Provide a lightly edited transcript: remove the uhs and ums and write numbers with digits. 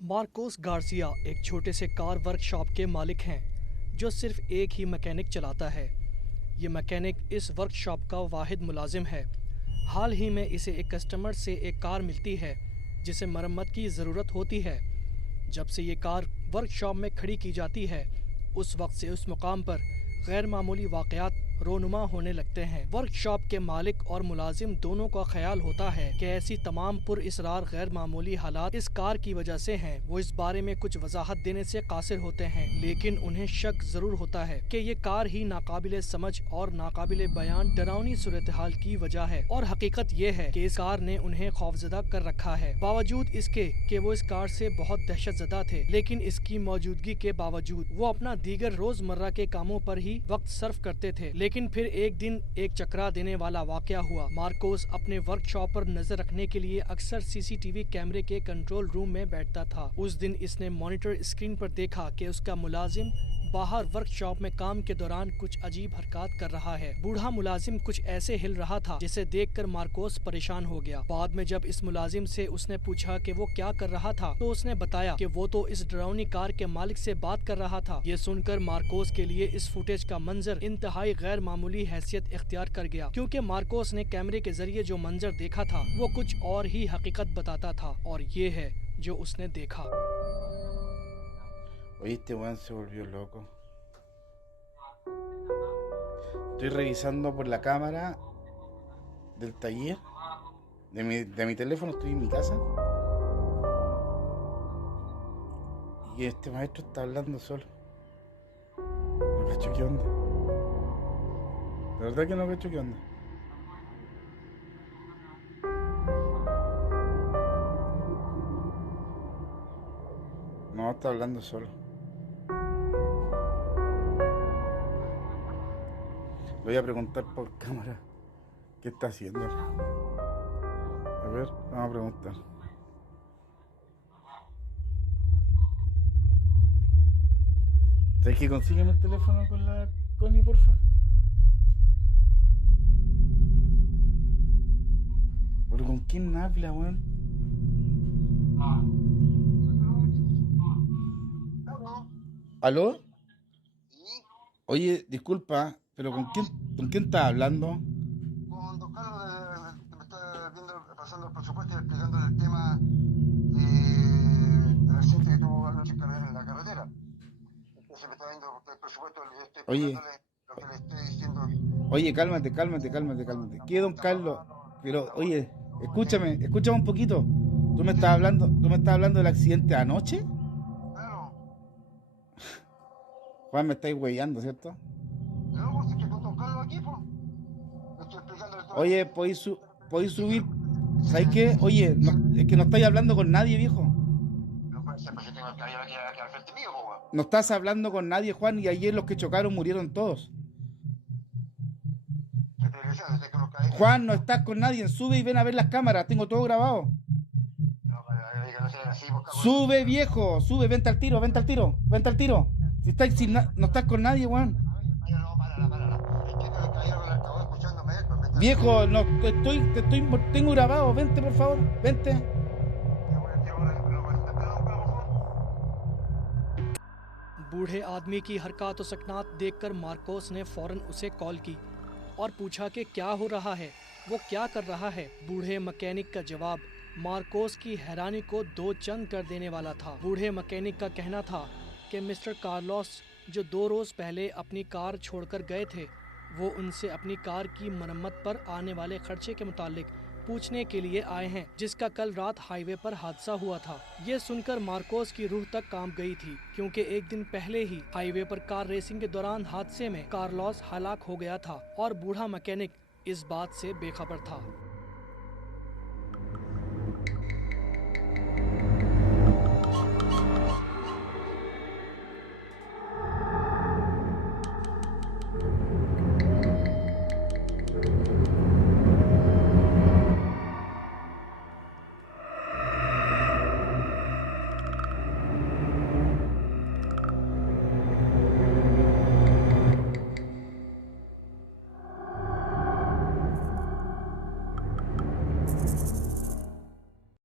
Marcos Garcia एक छोटे से कार वर्कशॉप के मालिक हैं जो सिर्फ एक ही मैकेनिक चलाता है। ये मैकेनिक इस वर्कशॉप का वाहिद मुलाजिम है। हाल ही में इसे एक कस्टमर से एक कार मिलती है जिसे मरम्मत की ज़रूरत होती है। जब से ये कार वर्कशॉप में खड़ी की जाती है उस वक्त से उस मुकाम पर गैर मामूली वाक़यात रोनुमा होने लगते हैं। वर्कशॉप के मालिक और मुलाजिम दोनों का ख्याल होता है कि ऐसी तमाम पुरइसरार गैर मामूली हालात इस कार की वजह से हैं। वो इस बारे में कुछ वजाहत देने से कासिर होते हैं, लेकिन उन्हें शक ज़रूर होता है कि ये कार ही नाकाबिले समझ और नाकाबिले बयान डरावनी सूरत हाल की वजह है। और हकीकत ये है कि इस कार ने उन्हें खौफजदा कर रखा है। बावजूद इसके कि वो इस कार से बहुत दहशतजदा थे, लेकिन इसकी मौजूदगी के बावजूद वो अपना दीगर रोजमर्रा के कामों पर ही वक्त सर्फ करते थे। लेकिन फिर एक दिन एक चकरा देने वाला वाकया हुआ। मार्कोस अपने वर्कशॉप पर नजर रखने के लिए अक्सर सीसीटीवी कैमरे के कंट्रोल रूम में बैठता था। उस दिन इसने मॉनिटर स्क्रीन पर देखा कि उसका मुलाजिम बाहर वर्कशॉप में काम के दौरान कुछ अजीब हरकत कर रहा है। बूढ़ा मुलाजिम कुछ ऐसे हिल रहा था जिसे देखकर मार्कोस परेशान हो गया। बाद में जब इस मुलाजिम से उसने पूछा कि वो क्या कर रहा था तो उसने बताया कि वो तो इस डरावनी कार के मालिक से बात कर रहा था। ये सुनकर मार्कोस के लिए इस फुटेज का मंजर इंतहाई गैर मामूली हैसियत इख्तियार कर गया, क्योंकि मार्कोस ने कैमरे के जरिए जो मंजर देखा था वो कुछ और ही हकीकत बताता था। और ये है जो उसने देखा। Oye, este weón se volvió loco. Estoy revisando por la cámara del taller de mi teléfono, estoy en mi casa. Y este maestro está hablando solo. No cacho qué onda. De verdad que no cacho qué onda. No, está hablando solo. Le voy a preguntar por cámara qué está haciendo. A ver, vamos a preguntar. ¿Sabes que consígueme el teléfono con la Connie, porfa? ¿Pero con quién habla, weón? ¿Aló? Oye, disculpa, pero ¿con quién estás hablando? Con don Carlos, que me está viendo, pasando el presupuesto y explicándole el tema del accidente que tuvo anoche en la carretera. Entonces me está viendo el presupuesto y estoy Oye, explicándole lo que le estoy diciendo. oye, cálmate. ¿Qué, don Carlos? Pero, oye, escúchame un poquito. ¿Tú me estás hablando del accidente de anoche? Claro, Juan, me estáis huellando, ¿cierto? luego si estoy con don Carlos aquí, pues, le estoy explicándole todo. Oye, ¿podéis subir? ¿Sabes qué? Oye, es que no estáis hablando con nadie, viejo. No puede ser, pues yo tengo el caballero aquí al frente mío, pues, weón. No estás hablando con nadie, Juan, y ayer los que chocaron murieron todos. ¿Qué te diciendo? Estoy con los caballeros. Juan, no estás con nadie, sube y ven a ver las cámaras, tengo todo grabado. No, que no sea así, pues, cabrón. Sube, viejo, sube, vente al tiro. Si no estás con nadie, Juan. No, párala. Es que el caballero que la acabó escuchándome él, pues, me está Viejo, no, tengo grabado, vente por favor, vente. बूढ़े आदमी की हरकत और सकनात देखकर मार्कोस ने फौरन उसे कॉल की और पूछा कि क्या हो रहा है, वो क्या कर रहा है। बूढ़े मैकेनिक का जवाब मार्कोस की हैरानी को दो चंद कर देने वाला था। बूढ़े मैकेनिक का कहना था कि मिस्टर कार्लोस जो 2 रोज़ पहले अपनी कार छोड़कर गए थे, वो उनसे अपनी कार की मरम्मत पर आने वाले खर्चे के मुतालिक पूछने के लिए आए हैं, जिसका कल रात हाईवे पर हादसा हुआ था। ये सुनकर मार्कोस की रूह तक कांप गई थी, क्योंकि एक दिन पहले ही हाईवे पर कार रेसिंग के दौरान हादसे में कार्लोस हलाक हो गया था और बूढ़ा मैकेनिक इस बात से बेखबर था।